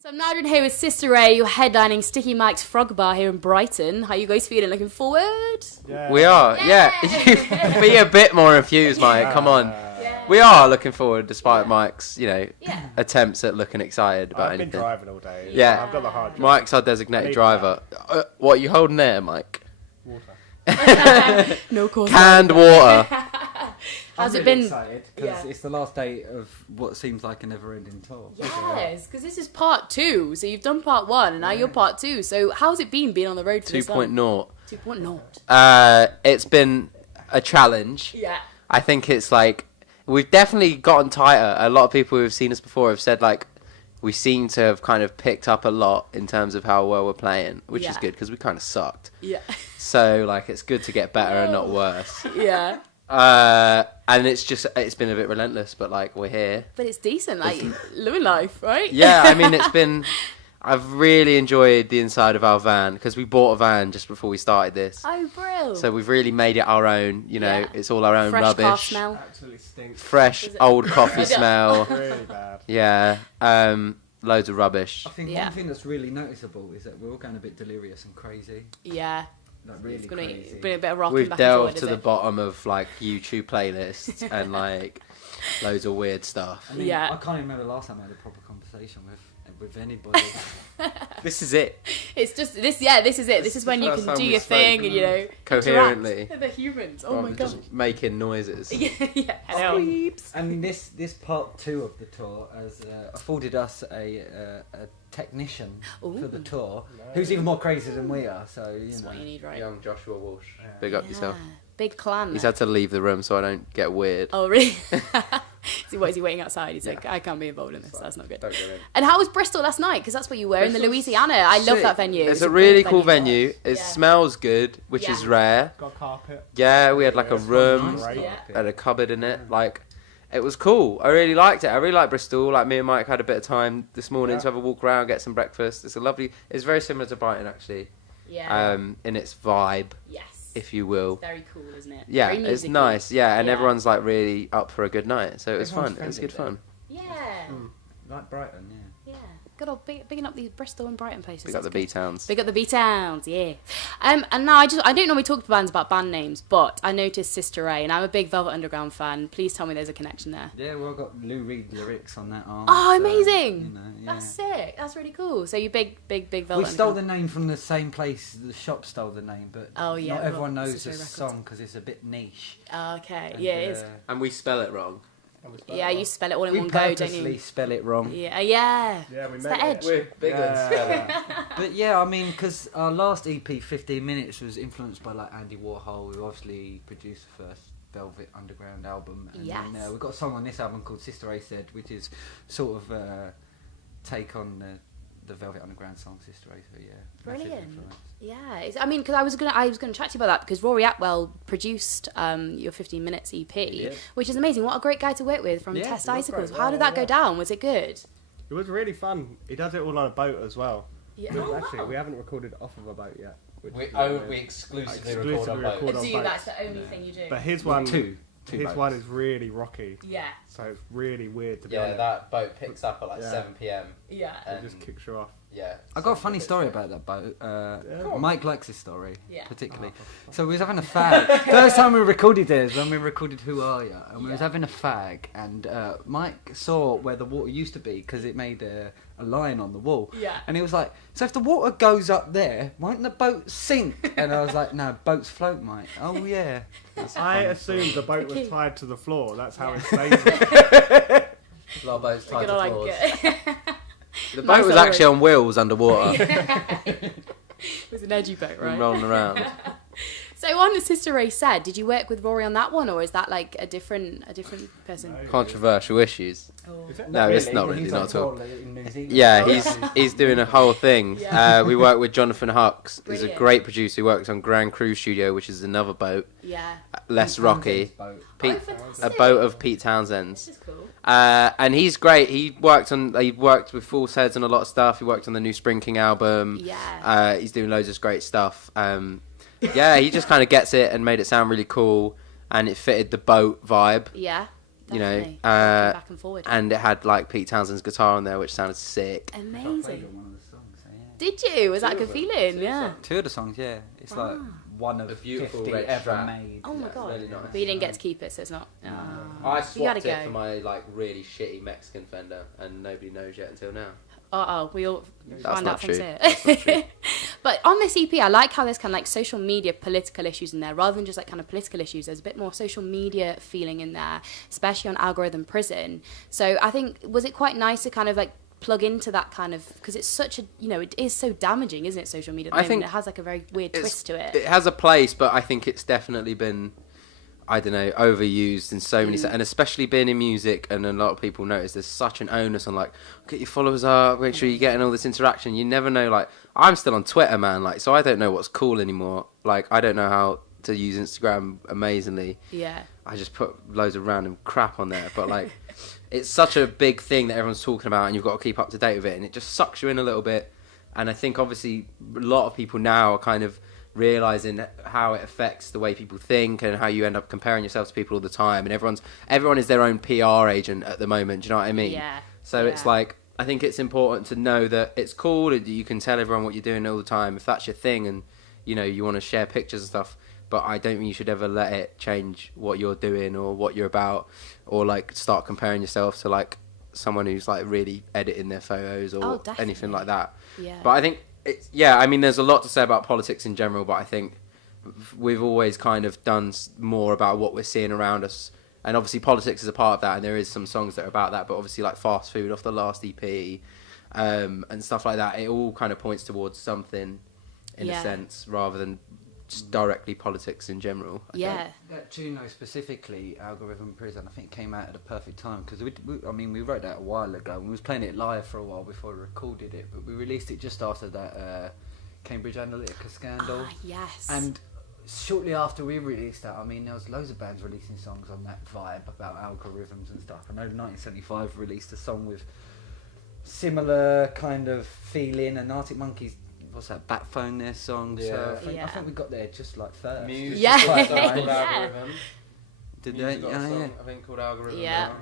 So I'm Nadrin here with Sisteray, you're headlining Sticky Mike's Frog Bar here in Brighton. How you guys feeling? Looking forward? Yeah. We are, yeah. Be a bit more infused, Mike. Come on. Yeah. We are looking forward, despite Yeah. Mike's, attempts at looking excited about I've anything. been driving all day. Yeah. I've got the hard drive. Mike's our designated driver. What are you holding there, Mike? Water. No course. Canned water. How's I'm it really been? excited because Yeah. it's the last day of what seems like a never-ending tour. Yes, because this is part 2. So you've done part 1 and now you're part 2. So how's it been being on the road for this long? 2.0. 2.0. It's been a challenge. Yeah. I think it's like, we've definitely gotten tighter. A lot of people who've seen us before have said, like, we seem to have kind of picked up a lot in terms of how well we're playing, which is Yeah. good because we kind of sucked. Yeah. So, like, it's good to get better and not worse. Yeah. And it's been a bit relentless, but, like, we're here. But it's decent, like living life, right? Yeah, I mean, I've really enjoyed the inside of our van because we bought a van just before we started this. Oh, brill. So we've really made it our own, Yeah. it's all our own Fresh rubbish. car smell. Absolutely stinks. Fresh, Is it- old coffee Yeah. smell. Really bad. Yeah, loads of rubbish. I think Yeah. one thing that's really noticeable is that we're all going a bit delirious and crazy. Yeah. Like really It's going crazy. to be a bit of rocking We've back and forward, delved to is the it? bottom of, like, YouTube playlists and, like, loads of weird stuff. I mean, Yeah. I can't even remember the last time I had a proper conversation with anybody. This is it. It's just this. Yeah, this is it. This is when you First can time do we your spoke, thing and coherently. interact with the humans. Oh Rather my than god. just making noises. Yeah, yeah. I know. And this part 2 of the tour has afforded us a technician Ooh. for the tour, who's even more crazy than we are. So That's what you need, right? Young Joshua Walsh. Big up yourself. Big clan. He's had to leave the room so I don't get weird. Oh really? What is he waiting outside? He's like, I can't be involved in this. That's not good. Don't go in. And how was Bristol last night? Because that's where you were in the Louisiana. I love Sick. that venue. It's a a really great cool venue. It Yeah. smells good, which Yeah. is rare. Got carpet. Yeah, we had like a it's room nice. Yeah. and a cupboard in it. Like, it was cool. I really liked it. I really like Bristol. Like, me and Mike had a bit of time this morning Yeah. to have a walk around, get some breakfast. It's very similar to Brighton actually, Yeah. in its vibe, Yes. if you will. It's very cool, isn't it? Yeah, Very it's musical. nice. Yeah, and Yeah. everyone's like really up for a good night. So it was Everyone's fun. It was good friendly fun. Yeah. like Brighton, yeah. Yeah. Good old bigging up these Bristol and Brighton places. We got the That's good. B-towns. Big up the B-towns, yeah. And now I don't normally talk to bands about band names, but I noticed Sisteray, and I'm a big Velvet Underground fan. Please tell me there's a connection there. Yeah, well, I've got Lou Reed lyrics on that arm. Oh, so, amazing! you know, yeah. That's sick. That's really cool. So you big Velvet We stole Underground. the name from the same place. The shop stole the name, but Oh, yeah, not everyone well, knows Sister the Records. song because it's a bit niche. Oh, okay, And, yeah, it is. And we spell it wrong. Yeah, you spell it all in we one go, don't purposely you? spell it wrong. Yeah, yeah. Yeah, we It's made the edge. We're big Yeah. But yeah, I mean, because our last EP, 15 Minutes, was influenced by like Andy Warhol, who obviously produced the first Velvet Underground album. And Yes. then, we've got a song on this album called Sisteray Said, which is sort of take on the Velvet Underground song Sisteray. So yeah, massive Brilliant. influence. Yeah, I mean, because I was gonna chat to you about that because Rory Atwell produced your 15 Minutes EP, Yeah. which is amazing. What a great guy to work with from Yeah, Test he was Icicles. great. How did Yeah, that go yeah. down? Was it good? It was really fun. He does it all on a boat as well. Yeah. Actually, we haven't recorded off of a boat yet. which is We weird. exclusively Exclusively record on boats. That's the only thing you do. But his one, Two his boats. one is really rocky, Yeah, so it's really weird to be Yeah, honest. that boat picks up at like Yeah. 7 p.m. yeah. It just kicks you off. Yeah. I got a funny story about that boat. Mike likes this story, Yeah. particularly. So we was having a fag. First time we recorded this, when we recorded Who Are Ya? And we was Yeah. having a fag, and Mike saw where the water used to be because it made a line on the wall. Yeah. And he was like, so if the water goes up there, won't the boat sink? And I was like, no, boats float, Mike. Oh, yeah. That's a I funny assumed the boat Okay. was tied to the floor. That's how Yeah. it stays. A lot of boats tied Good, I to like floors. it. The Nice boat was little actually on wheels underwater, It was an edgy boat, right? rolling around. So on Sister Ray Said, did you work with Rory on that one, or is that like a different person? Controversial issues. Oh. Is it? No, it's not really, He's not on at all. tour in New Zealand. Yeah, he's doing a whole thing. Yeah. We work with Jonathan Hucks. He's a Brilliant. great producer. He works on Grand Cruise Studio, which is another boat, Yeah. less Pete rocky. Townsend's boat. Pete, Oh, fantastic. a boat of Pete Townsend's. This is cool. And he's great. He worked with Full Heads on a lot of stuff. He worked on the new Spring King album. Yeah. He's doing loads of great stuff. Yeah, he just kind of gets it and made it sound really cool, and it fitted the boat vibe. Yeah. you know, Definitely. Back and forward. and it had like Pete Townshend's guitar on there, which sounded sick. Amazing. One of the songs, so, yeah. Did you? Was that a good of them. feeling? Yeah. Two of the songs, yeah. It's like one of A beautiful 50 red ever strap. made. Oh my Yeah, god. really nice. But you didn't get to keep it, so it's not. I You swapped gotta it go. for my like really shitty Mexican Fender, and nobody knows yet until now. We all That's find not out things true. here. That's not true. But on this EP, I like how there's kind of like social media political issues in there, rather than just like kind of political issues. There's a bit more social media feeling in there, especially on Algorithm Prison. So I think, was it quite nice to kind of like plug into that kind of, because it's such a, you know, it is so damaging, isn't it, social media at the I moment? think It has like a very weird twist to it. It has a place, but I think it's definitely been, I don't know, overused in so many, and especially being in music, and a lot of people notice there's such an onus on like, get your followers up, make sure you're getting all this interaction. You never know, like, I'm still on Twitter, man, like, so I don't know what's cool anymore. Like, I don't know how to use Instagram amazingly. Yeah. I just put loads of random crap on there, but like, it's such a big thing that everyone's talking about, and you've got to keep up to date with it, and it just sucks you in a little bit. And I think obviously a lot of people now are kind of realizing how it affects the way people think, and how you end up comparing yourself to people all the time, and everyone is their own PR agent at the moment. Do you know what I mean? Yeah. So it's like, I think it's important to know that it's cool, and you can tell everyone what you're doing all the time if that's your thing, and you know you want to share pictures and stuff. But I don't think you should ever let it change what you're doing or what you're about, or like start comparing yourself to like someone who's like really editing their photos or anything like that. Yeah. But I think it's, I mean, there's a lot to say about politics in general, but I think we've always kind of done more about what we're seeing around us. And obviously politics is a part of that, and there is some songs that are about that, but obviously like Fast Food off the last EP, and stuff like that, it all kind of points towards something in a sense, rather than just directly politics in general. Yeah. That tune, though, specifically, Algorithm Prison, I think came out at a perfect time, because we wrote that a while ago, and we was playing it live for a while before we recorded it, but we released it just after that Cambridge Analytica scandal. Yes. And shortly after we released that, I mean, there was loads of bands releasing songs on that vibe about algorithms and stuff. I know 1975 released a song with similar kind of feeling, and Arctic Monkeys, what's that, Batphone, their song. Yeah. So I think we got there just like first. Muse Yeah. just got a song called Yeah. Algorithm. Did Muse they? got a Yeah, song, yeah. I think called Algorithm. Yeah.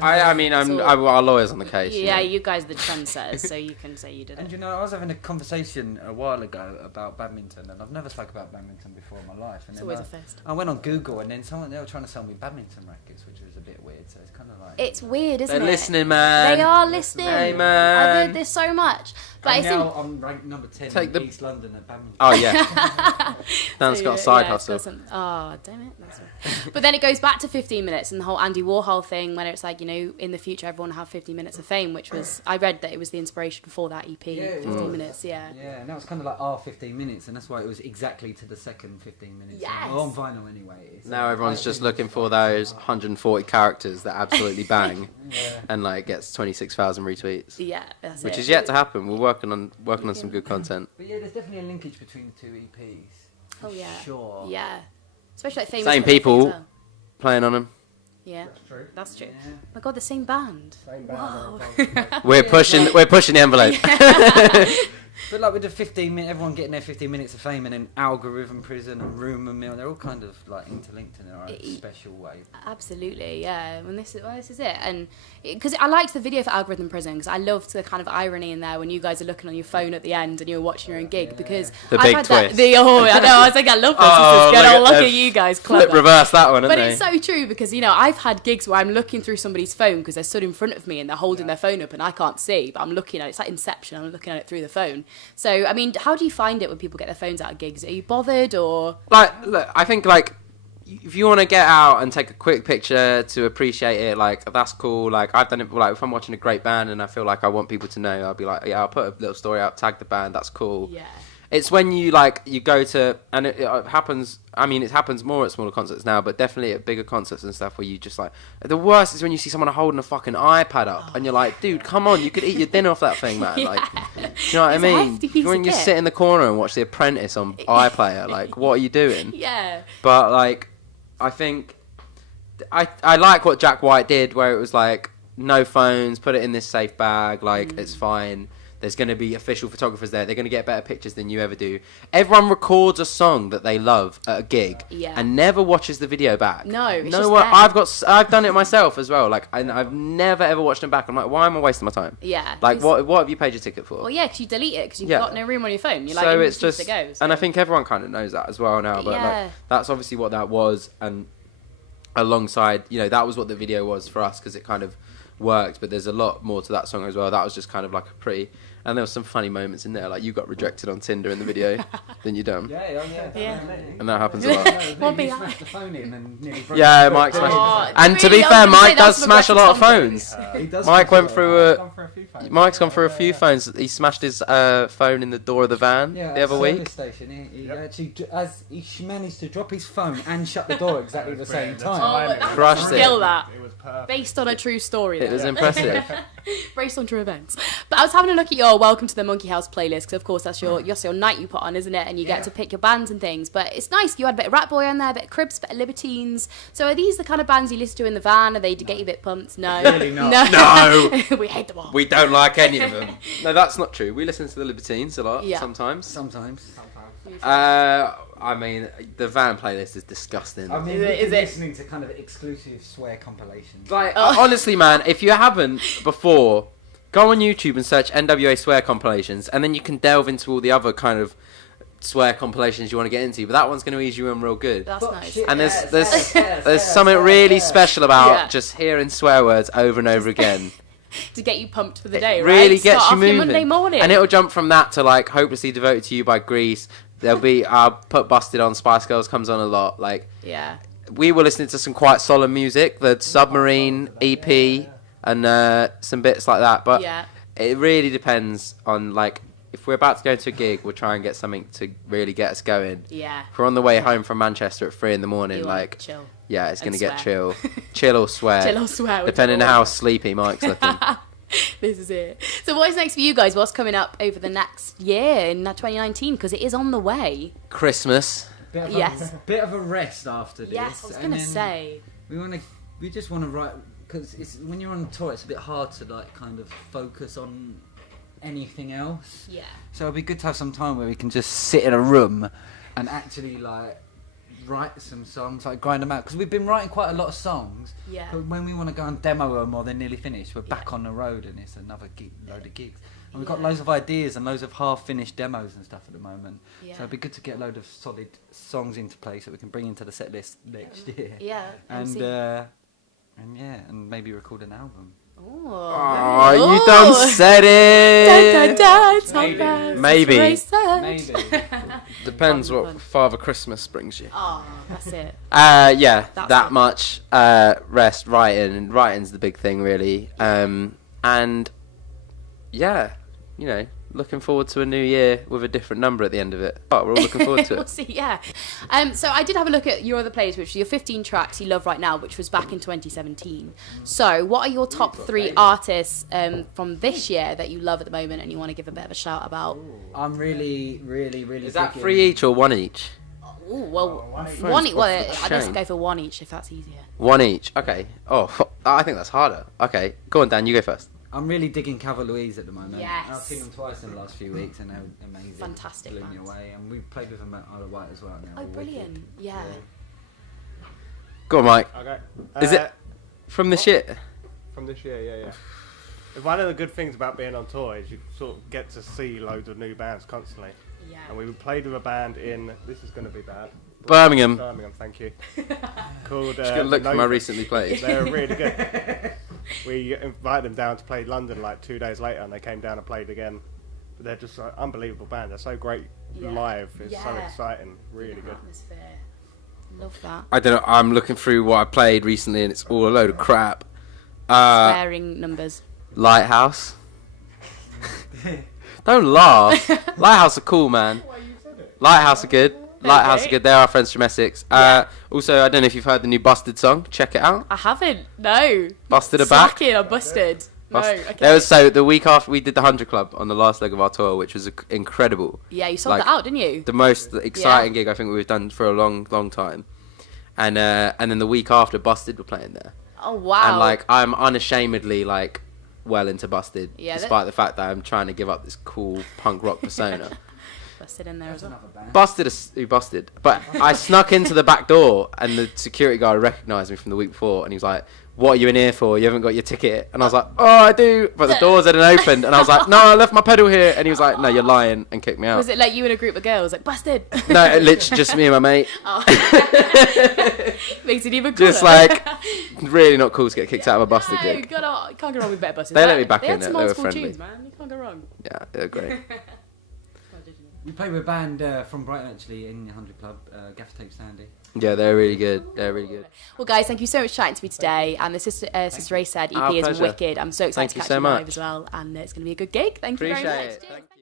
I mean, our lawyers on the case. Yeah, you know. you guys are the trendsetters, so you can say you did And it. you know, I was having a conversation a while ago about badminton, and I've never spoke about badminton before in my life. And It's then always a first. I went on Google, and then they were trying to sell me badminton rackets, which was a bit weird. So it's kind of like It's weird, isn't They're it? listening, man. They are listening. Hey, I've man. heard this so much. But And I think now I'm ranked number 10 Take in the- East London at badminton. Oh yeah. Dan's got a side hustle. Oh, damn it. That's right. But then it goes back to 15 minutes and the whole Andy Warhol thing, when it's like, you know, in the future everyone will have 15 minutes of fame, which was, I read that it was the inspiration for that EP, Yeah, it 15 was. minutes, yeah. Yeah, and that was kind of like our 15 minutes, and that's why it was exactly to the second 15 minutes. Yes. Well, on vinyl anyway. It's, Now everyone's I just think looking it's for like- those 140 characters that absolutely bang, Yeah. and like gets 26,000 retweets, Yeah, that's which it. is yet to happen. We're working on some good content. But yeah, there's definitely a linkage between the two EPs. Oh, yeah. Sure. Yeah. Especially like famous Same for their people. things as well. Playing on them. Yeah, true. that's true. Yeah. Oh my god, the same band. Same Wow. band. We're pushing the envelope. But like with the 15 minute, everyone getting their 15 minutes of fame, and then Algorithm Prison and Rumour Mill, they're all kind of like interlinked in their own special way. Absolutely, yeah. When this is it, and because I liked the video for Algorithm Prison, because I loved the kind of irony in there when you guys are looking on your phone at the end and you're watching your own gig, because The I've big had twist. That, I know. I was like, I love this. Oh, This is good. Oh, look they've at you guys, Flip clever. reverse that one, haven't But they? it's so true, because you know I've had gigs where I'm looking through somebody's phone because they're stood in front of me and they're holding their phone up and I can't see, but I'm looking at it. It's like Inception. I'm looking at it through the phone. So I mean, how do you find it when people get their phones out of gigs? Are you bothered or? Like, look, I think like if you want to get out and take a quick picture to appreciate it, like that's cool. Like I've done it. Like if I'm watching a great band and I feel like I want people to know, I'll be like, yeah, I'll put a little story out, tag the band. That's cool. Yeah. It's when you like you go to, and it happens. I mean, it happens more at smaller concerts now, but definitely at bigger concerts and stuff where you just like. The worst is when you see someone holding a fucking iPad up, and you're like, dude, come on, you could eat your dinner off that thing, man. Like, do you know what I It's a mean? hefty piece When of you kit. sit in the corner and watch The Apprentice on iPlayer, like, what are you doing? Yeah. But like, I think I like what Jack White did, where it was like no phones, put it in this safe bag, like it's fine. There's going to be official photographers there. They're going to get better pictures than you ever do. Everyone records a song that they love at a gig and never watches the video back. No, it's you just know what? there. I've done it myself as well. Like, I've never ever watched them back. I'm like, why am I wasting my time? Yeah. Like, what have you paid your ticket for? Well, yeah, because you delete it because you've got no room on your phone. You're like, so it's just, it goes. and I think everyone kind of knows that as well now. But like, that's obviously what that was, and alongside, you know, that was what the video was for us because it kind of worked. But there's a lot more to that song as well. That was just kind of like a pretty, and there was some funny moments in there. Like you got rejected on Tinder in the video, then you dumb. Yeah. And that happens a lot. No, you smashed the phone in and nearly broke Yeah, it. Mike smashed. Oh, And to really? be I was fair, gonna say Mike that does was smash a lot of regretted phones. He does Mike smash went a through lot. a. Mike's gone through a few phones. He smashed his phone in the door of the van the other at week. service station, he actually, as he managed to drop his phone and shut the door exactly the same time. Crushed it. Skill that. It was perfect. Based on a true story. It was though. impressive. Based on true events. But I was having a look at your Welcome to the Monkey House playlist because, of course, that's your night you put on, isn't it? And you get to pick your bands and things. But it's nice. You had a bit of Rat Boy on there, a bit of Cribs, a bit of Libertines. So are these the kind of bands you listen to in the van? Are they to get you a bit pumped? No. Really not. No. We hate them all. We don't like any of them. No, that's not true. We listen to the Libertines a lot sometimes. Sometimes. I mean, the van playlist is disgusting. I mean, Is it? listening to kind of exclusive swear compilations. Like, honestly, man, if you haven't before, go on YouTube and search NWA swear compilations, and then you can delve into all the other kind of swear compilations you want to get into. But that one's going to ease you in real good. That's nice. And there's something really special about just hearing swear words over and over again. To get you pumped for the day, It right? really gets Start you off your moving. Monday morning. And it'll jump from that to like Hopelessly Devoted to You by Grease. There'll be I'll put Busted on, Spice Girls comes on a lot. Like we were listening to some quite solemn music, the Submarine EP and some bits like that. But it really depends on like if we're about to go to a gig, we'll try and get something to really get us going. Yeah. If we're on the way home from Manchester at 3 a.m, like chill. Yeah, it's And gonna get swear. chill or swear. Chill or swear. Depending on how sleepy Mike's looking. This is it. So what is next for you guys? What's coming up over the next year in 2019? Because it is on the way. Christmas. Bit of a rest after this. Yes, I was going to say. We just want to write, because it's when you're on tour, it's a bit hard to like kind of focus on anything else. Yeah. So it'd be good to have some time where we can just sit in a room and actually like write some songs, like grind them out, because we've been writing quite a lot of songs. Yeah. But when we want to go and demo them or they're nearly finished, we're back on the road and it's another load of gigs. And we've got loads of ideas and loads of half-finished demos and stuff at the moment. Yeah. So it'd be good to get a load of solid songs into place that we can bring into the set list next year. Yeah. And maybe record an album. Oh, you done said it. It's not bad. Maybe. Maybe. Depends what Father Christmas brings you. Oh, that's it. That it. much. Rest, writing. Writing's the big thing, really. And yeah, you know, looking forward to a new year with a different number at the end of it. Oh, we're all looking forward to We'll it. see, yeah. So I did have a look at your other plays, which are your 15 tracks you love right now, which was back in 2017. So what are your top 3 artists from this year that you love at the moment and you want to give a bit of a shout about? I'm really Is that 3 each or 1 each? Ooh, well, one each. let's go for 1 each if that's easier. 1 each. Okay. Oh, I think that's harder. Okay, go on, Dan. You go first. I'm really digging Louise at the moment. Yes. I've seen them twice in the last few weeks and they're amazing. Fantastic Blew me band. away. And we played with them at Isle of Wight as well. And Oh, brilliant. Yeah. Go on, Mike. Okay. Is it from this year? From this year? Yeah. One of the good things about being on tour is you sort of get to see loads of new bands constantly. Yeah. And we played with a band in, this is going to be bad, Birmingham. Birmingham, thank you. Called. Just gonna look for my Nova. recently played. They were really good. We invited them down to play London like 2 days later, and they came down and played again. But they're just an unbelievable band. They're so great live. It's so exciting. Really good. Atmosphere. Love that. I don't know. I'm looking through what I played recently, and it's all a load of crap. Swearing numbers. Lighthouse. Don't laugh. Lighthouse are cool, man. Lighthouse are good. Lighthouse are good. They're our friends from Essex. Also, I don't know if you've heard the new Busted song. Check it out. I haven't. No. Busted are back. Slacking or busted. No. Okay. There was, so the week after we did the 100 Club on the last leg of our tour, which was incredible. Yeah, you sold like, that out, didn't you? The most exciting gig I think we've done for a long time. And then the week after, Busted were playing there. Oh wow. And like I'm unashamedly like well into Busted, Yeah, despite the fact that I'm trying to give up this cool punk rock persona. Busted in there as well. Busted. But I snuck into the back door, and the security guard recognised me from the week before, and he was like, "What are you in here for? You haven't got your ticket." And I was like, "Oh, I do." But the doors hadn't opened, and I was like, "No, I left my pedal here." And he was like, "No, you're lying," and kicked me out. Was it like you and a group of girls, like, busted? No, literally just me and my mate. Oh. Makes it even cooler. Just like, really not cool to get kicked out of a Busted No, gig. can't go wrong with better buses. They let me back they in had some there, they old were school friendly. tunes, man. You can't go wrong. Yeah, they're great. We played with a band from Brighton actually in the 100 Club, Gaffer Tape Sandy. Yeah, they're really good. They're really good. Well, guys, thank you so much for chatting to me today. And the Sisteray said EP Our is pleasure. wicked. I'm so excited Thank you to catch so you live much. as well. And it's going to be a good gig. Thank you very Appreciate much. it. Cheers. Thank you.